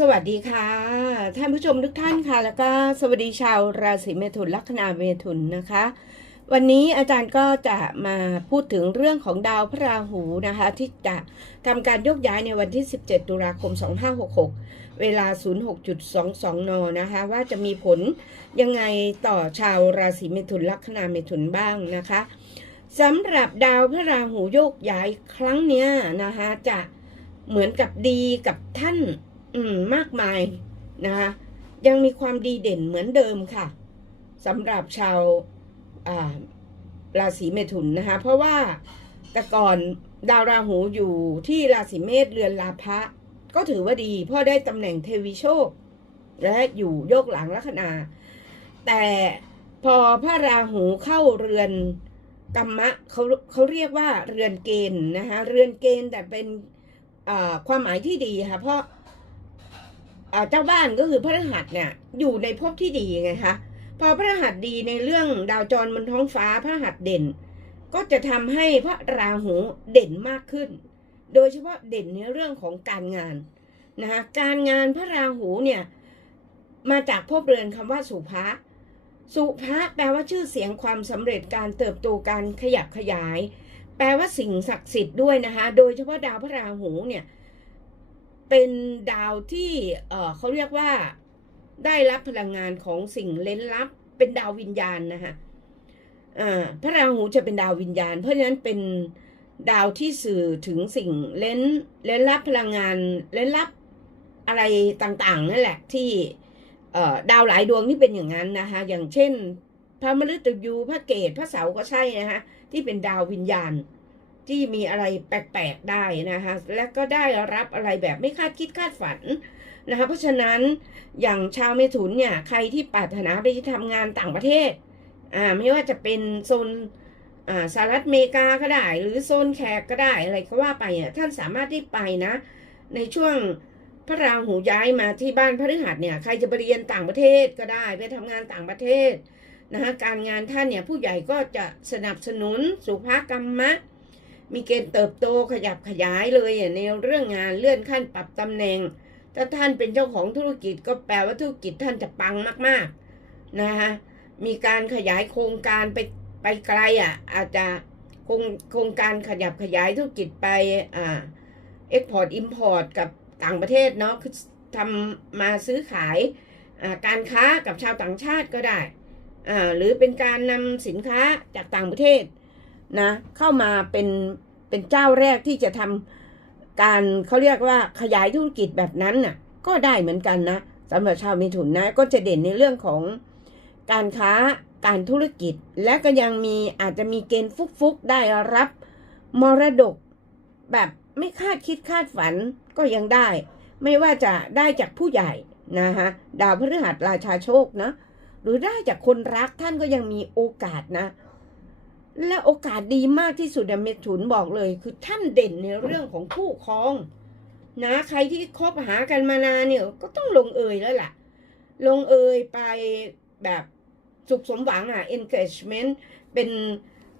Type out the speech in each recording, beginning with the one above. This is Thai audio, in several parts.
สวัสดีค่ะท่านผู้ชมทุกท่านค่ะ แล้วก็สวัสดีชาวราศีเมถุนลัคนาเมถุนนะคะ วันนี้อาจารย์ก็จะมาพูดถึงเรื่องของดาวพระราหูนะคะ ที่จะทำการโยกย้ายในวันที่ 17 ตุลาคม 2566 เวลา 06.22 น นะคะ ว่าจะมีผลยังไงต่อชาวราศีเมถุนลัคนาเมถุนบ้างนะคะสำหรับดาวพระราหูโยกย้ายครั้งเนี้ยนะคะจะเหมือนกับดีกับท่าน อืมมากมายนะคะยังมีความดีเด่นเหมือนเดิมค่ะสำหรับชาวาราศีเมถุนนะคะเพราะว่าแต่ก่อนดาวราหูอยู่ที่ราศีเมษเรือนลาภะก็ถือว่าดีเพราะได้ตำแหน่งเทวีโชค และอยู่โยกหลังลัคนา แต่พอพระราหูเข้าเรือนกรรมะเขาเขาเรียกว่าเรือนเกณฑ์นะคะเรือนเกณฑ์แต่เป็นความหมายที่ดีค่ะเพราะ เจ้าบ้านก็คือพระรหัสเนี่ยอยู่ในภพที่ดีไงคะพอพระรหัสดีในเรื่องดาวจรบนท้องฟ้าพระรหัสเด่น ก็จะทำให้พระราหูเด่นมากขึ้น โดยเฉพาะเด่นในเรื่องของการงานนะคะการงานพระราหูเนี่ยมาจากภพเรือนคำว่าสุภะสุภะแปลว่าชื่อเสียงความสำเร็จการเติบโตการขยับขยาย แปลว่าสิ่งศักดิ์สิทธิ์ด้วยนะคะ โดยเฉพาะดาวพระราหูเนี่ย เป็นดาวที่เอ่อเขาเรียกว่าได้รับพลังงานของสิ่งเล้นลับ เป็นดาววิญญาณนะคะอ่าพระราหูจะเป็นดาววิญญาณ เพราะฉะนั้นเป็นดาวที่สื่อถึงสิ่งเล้นเล้นลับพลังงานเล้นลับอะไรต่างๆนั่นแหละที่เอ่อดาวหลายดวงที่เป็นอย่างนั้นนะคะอย่างเช่น พระมฤตยูพระเกตพระเสาร์ก็ใช่นะคะที่เป็นดาววิญญาณ ที่มีอะไรแปลกๆได้นะคะและก็ได้รับอะไรแบบไม่คาดคิดคาดฝันนะคะเพราะฉะนั้นอย่างชาวเมถุนเนี่ยใครที่ปรารถนาไปทำงานต่างประเทศอ่าไม่ว่าจะเป็นโซนอ่าสหรัฐอเมริกาก็ได้ หรือโซนแขกก็ได้อะไรก็ว่าไปอะท่านสามารถที่ไปนะ ในช่วงพระราหูย้ายมาที่บ้านพฤหัสเนี่ยใครจะไปเรียนต่างประเทศก็ได้ไปทำงานต่างประเทศนะคะการงานท่านเนี่ยผู้ใหญ่ก็จะสนับสนุนสุภกรรมะ มีเกณฑ์เติบโตขยับขยายเลยในเรื่องงานเลื่อนขั้นปรับตำแหน่ง ถ้าท่านเป็นเจ้าของธุรกิจก็แปลว่าธุรกิจท่านจะปังมากๆนะคะมีการขยายโครงการไปไปไกลอะอาจจะโครงโครงการขยับขยายธุรกิจไปอ่าเอ็กพอร์ตอิมพอร์ตกับต่างประเทศเนาะคือทำมาซื้อขายการค้ากับชาวต่างชาติก็ได้อ่าหรือเป็นการนำสินค้าจากต่างประเทศ นะเข้ามาเป็นเป็นเจ้าแรกที่จะทำการเขาเรียกว่าขยายธุรกิจแบบนั้นน่ะก็ได้เหมือนกันนะสำหรับชาวมิถุนนะก็จะเด่นในเรื่องของการค้าการธุรกิจ และก็ยังมีอาจจะมีเกณฑ์ฟุกๆได้รับมรดกแบบไม่คาดคิดคาดฝันก็ยังได้ ไม่ว่าจะได้จากผู้ใหญ่นะฮะดาวพฤหัสราชาโชคนะหรือได้จากคนรักท่านก็ยังมีโอกาสนะ และโอกาสดีมากที่สุดอะเมถุนบอกเลย คือท่านเด่นในเรื่องของคู่ครอง นะใครที่คบหากันมานานเนี่ยก็ต้องลงเอยแล้วล่ะ ลงเอยไปแบบสุขสมหวังอะ engagement เป็น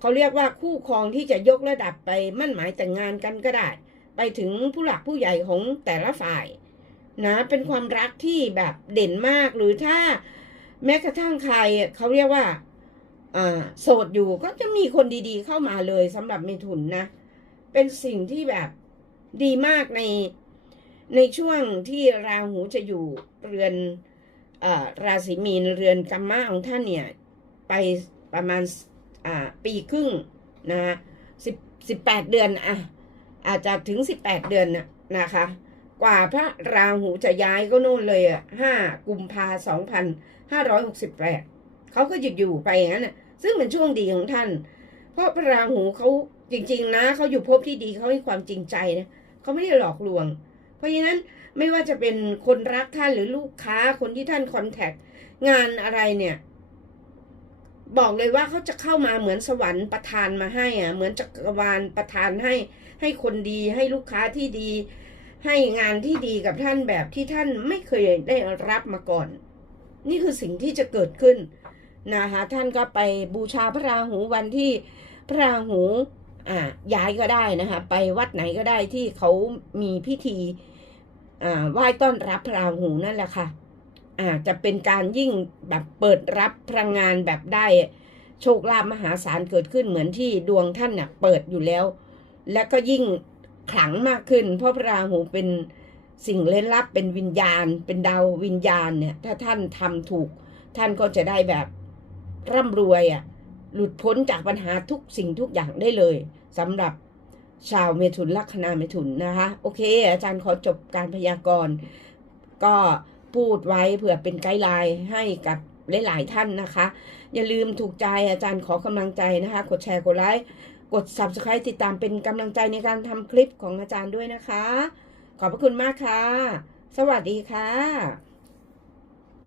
เขาเรียกว่าคู่ครองที่จะยกระดับไปมั่นหมายแต่งงานกันก็ได้ ไปถึงผู้หลักผู้ใหญ่ของแต่ละฝ่าย นะ เป็นความรักที่แบบเด่นมากหรือถ้าแม้กระทั่งใครเขาเรียกว่า อ่าโสดอยู่ก็จะมีคนดีๆเข้ามาเลยสำหรับเมถุนนะ เป็นสิ่งที่แบบดีมากในในช่วงที่ราหูจะอยู่เรือนอราศีมีนเรือนกัมมะของท่านเนี่ย ไปประมาณปีครึ่งนะสิบสิบแปดเดือนอะอาจจะถึงสิบแปดเดือนนะคะ กว่าพระราหูจะย้ายก็โน่นเลยอะห้ากุมภาสองพันห้าร้อยหกสิบแปดเขาก็หยุดอยู่ไปอย่างนั้นน่ะ ซึ่งเป็นช่วงดีของท่าน เพราะพระราหูเขาจริง ๆ นะเขาอยู่ภพที่ดีเขาให้ความจริงใจนะเขาไม่ได้หลอกลวง เพราะฉะนั้นไม่ว่าจะเป็นคนรักท่านหรือลูกค้าคนที่ท่านคอนแทคงานอะไรเนี่ย บอกเลยว่าเขาจะเข้ามาเหมือนสวรรค์ประทานมาให้อะ เหมือนจักรวาลประทานให้ ให้คนดีให้ลูกค้าที่ดี ให้งานที่ดีกับท่านแบบที่ท่านไม่เคยได้รับมาก่อน นี่คือสิ่งที่จะเกิดขึ้น นะคะท่านก็ไปบูชาพระราหูวันที่พระราหูอ่าย้ายก็ได้นะคะไปวัดไหนก็ได้ที่เขามีพิธีอ่าไหว้ต้อนรับพระราหูนั่นแหละค่ะอ่าจะเป็นการยิ่งแบบเปิดรับพลังงานแบบได้โชคลาภมหาศาลเกิดขึ้นเหมือนที่ดวงท่านน่ะเปิดอยู่แล้ว และก็ยิ่งขลังมากขึ้น เพราะพระราหูเป็นสิ่งเล่นลับเป็นวิญญาณ เป็นดาววิญญาณเนี่ยถ้าท่านทำถูกท่านก็จะได้แบบ ร่ำรวยอะหลุดพ้นจากปัญหาทุกสิ่งทุกอย่างได้เลยสำหรับชาวเมถุนลัคนาเมถุนนะคะโอเค อาจารย์ขอจบการพยากรณ์ก็พูดไว้เผื่อเป็นไกด์ไลน์ให้กับหลาย ๆ ท่านนะคะ อย่าลืมถูกใจอาจารย์ขอกำลังใจนะคะ กดแชร์กดไลค์กด subscribe ติดตามเป็นกำลังใจในการทำคลิปของอาจารย์ด้วยนะคะ ขอบพระคุณมากค่ะ สวัสดีค่ะ